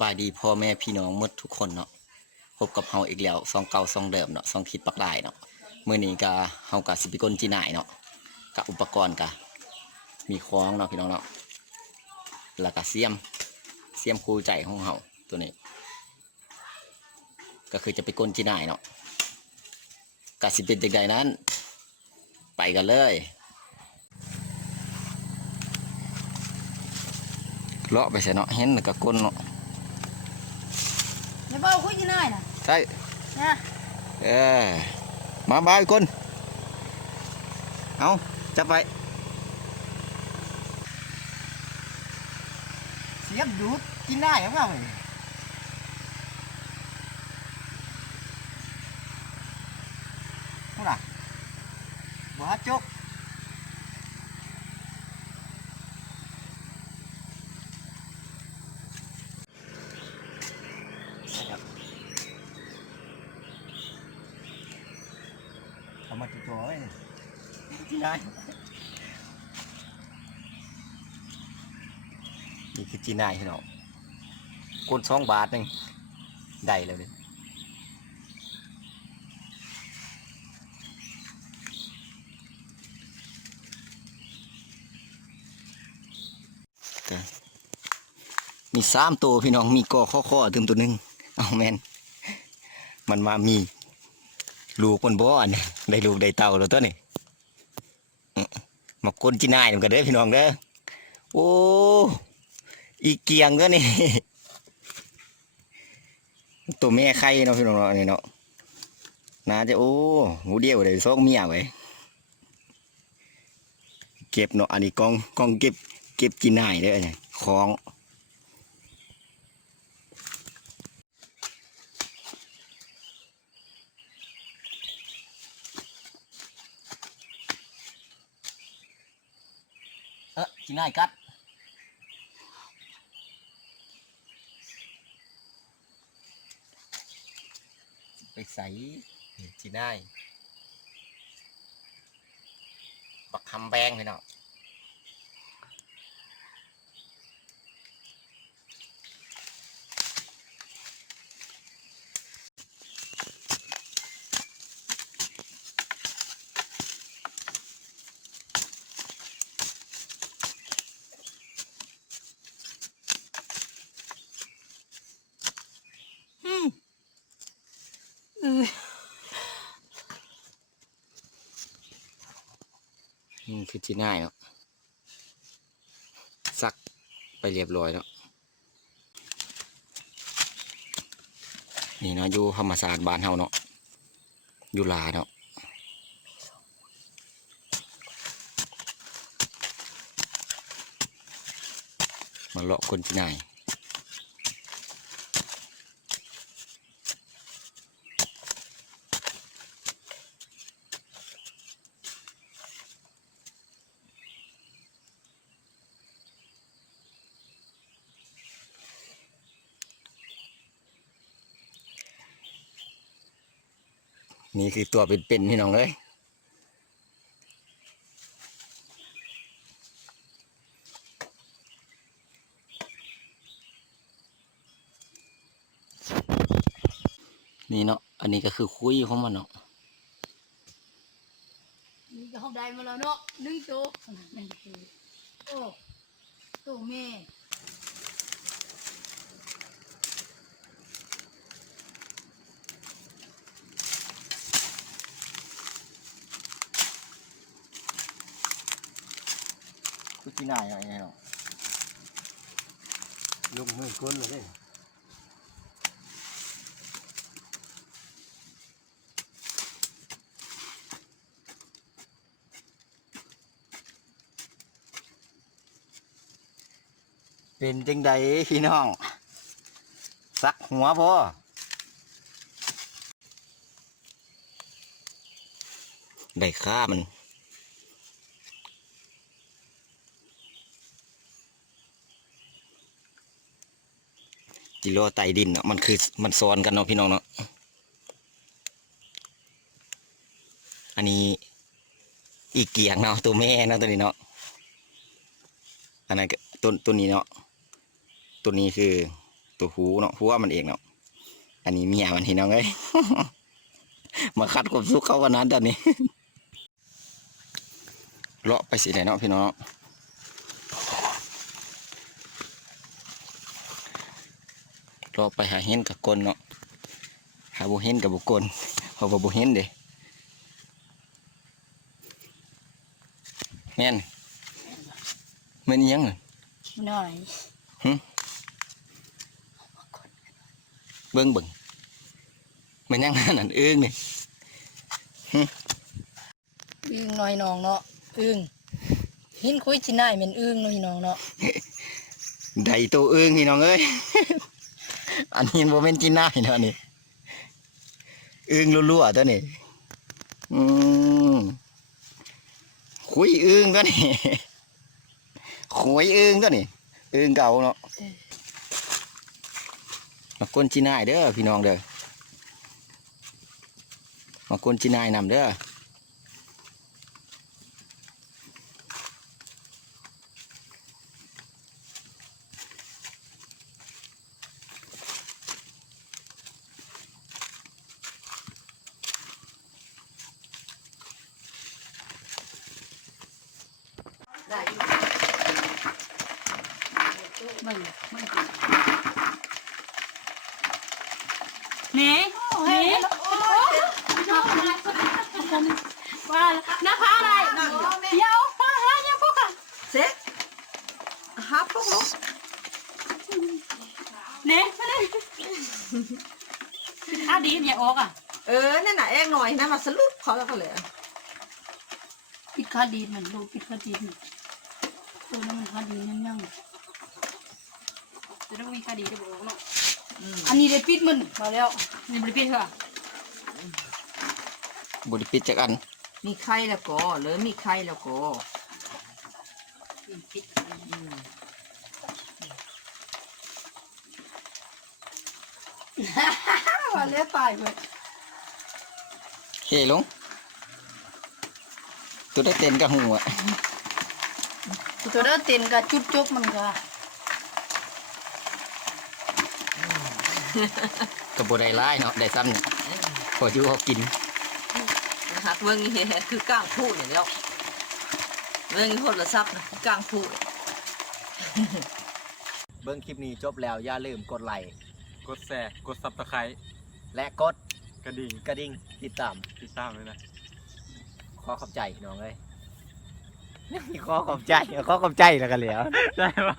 บายดีพ่อแม่พี่น้องมดทุกคนเนาะพบกับเฮาอีกแล้วซองเก่าซองเดิมเนาะซองทิศปักลายเนาะมื้อนี้ก็เฮาก็สิไปกลจีน่ายเนาะกับอุปกรณ์ก็มีคล้องเนาะพี่น้องเนาะแล้วก็เสียมเสียมคู่ใจของเฮาตัวนี้ ก็คือจะไปกลจีน่ายเนาะก็สิเป็นจังใดนั้น ไปกันเลยเลาะไปใส่เนาะเห็นแล้วก็ก้นเนาะ เบาคุยยี่นายนะใช่นะเออมาบายก้นเอาจับไปเสียบดูดกินได้ครับเราเนี่ยพูดอะบ้าจก เอามาตัวๆไว้กินได้นี่คือจีนายพี่น้องก้นสองบาทหนึ่งได้แล้วเด้อก็มีสามตัวพี่น้องมีกอข้อข้อๆตึมตัวหนึ่งเอาแมนมันมามี ลูกมันบ่อนได้ลูกได้เต่าแล้วตัวนี่มาก้นจีนายมันก็เด้อพี่น้องเด้อโอ้อีเกียงก็นี่ตัวแม่ไข่เนาะพี่น้องเนาะนี่เนาะน่าจะโอ้หูเดียวเลยสองเมียไว้เก็บเนาะอันนี้กองกองเก็บ เก็บกินได้เด้อเนี่ยของ เออกินได้กัดไปใส่จีได้บักคำแบงพี่น้อง นี่คือจีน่ายเนาะซักไปเรียบร้อยแล้วนี่เนาะอยู่ธรรมศาสตร์บ้านเฮาเนาะอยู่ลาเนาะมาเลาะคนจีน่าย นี่คือตัวเป็นๆพี่น้องเลยนี่เนาะ อันนี้ก็คือคุยของมันเนาะนี่ก็เขาได้มาแล้วเนาะหนึ่งตัวหนึ่งตัวโอ้ตัวแม่ คือกินได้อะไรเนาะยกมือก้นเลยเด้เป็นจังใดพี่น้อง สักหัวพอได้ค่ามัน กิโลไตดินเนาะมันคือมันซ้อนกันเนาะพี่น้องเนาะอันนี้อีกเกียงเนาะตัวแม่เนาะตัวนี้เนาะอันนั้นก็ตัวตัวนี้เนาะตัวนี้คือตัวหูเนาะหัวมันเองเนาะอันนี้เมียมันพี่น้องเอ้ยมาคัดความสุขเข้ากันนั้นตอนนี้เลาะไปสิไหนเนาะพี่น้อง เลาะไปหาเห็นกับกลเนาะหาบุเห็นกับบุกลเพราะว่าบุเห็นเด้แม่นแมันอิหยังน่ะหน่อยเบิ่งเบิ่งมันยังนั่นเอื้องนี่อึ้งหน่อยน้องเนาะอึ้งหินคุยจิน่ายเป็นอึ้งเนาะพี่น้องเนาะใดตัวเอื้ อันนี้โมเมนต์กินได้เนาะนี่อื้งรั่วๆตัวนี้อืมคุยอื้งตัวนี้คุยอื้งตัวนี้อื้งเก่าเนาะมาก้นจีนายเด้อพี่น้องเด้อมาก้นจีนายนำเด้อ มึงมึงเน่เน่ว่านะคะอะไรเดี๋ยวป้าหายังพวกกันเซ็กฮับพวกลูกเน่มาเลยถ้าดีอย่าออกอะ เออนั่นน่ะเองหน่อยนะมาสรุปเขาแล้วก็เลยปิดคาดีมันดูปิดคาดีมันตัวนั้นมันคาดียังยัง จะต้องมีคาดีจะบอกเนาะอันนี้ได้ปิดมันมาแล้วนี่บริปิดเหรอบุริปิดจากอัน มีไข่แล้วก็หรือมีไข่แล้วก็ปิดมาแล้วตายเลยเฮ้ลุงตัวได้เต้นกับหัวตัวเด้อเต็นกับจุดจบมันก็ กับบัได้ร้ายเนาะได้ซ้ำเนี่ยพออยู่พอกินหักเบิ้งนี่คือกลางพูดอย่างเดียวเบิ้งโทรศัพท์นะคือกลางพูดเบิ้งคลิปนี้จบแล้วอย่าลืมกดไลค์กดแชร์กดซับสไครต์และกดกระดิ่งกระดิ่งติดตามติดตามเลยนะขอขอบใจน้องเลยขอขอบใจขอขอบใจแล้วกันเหลียวใช่ป่ะ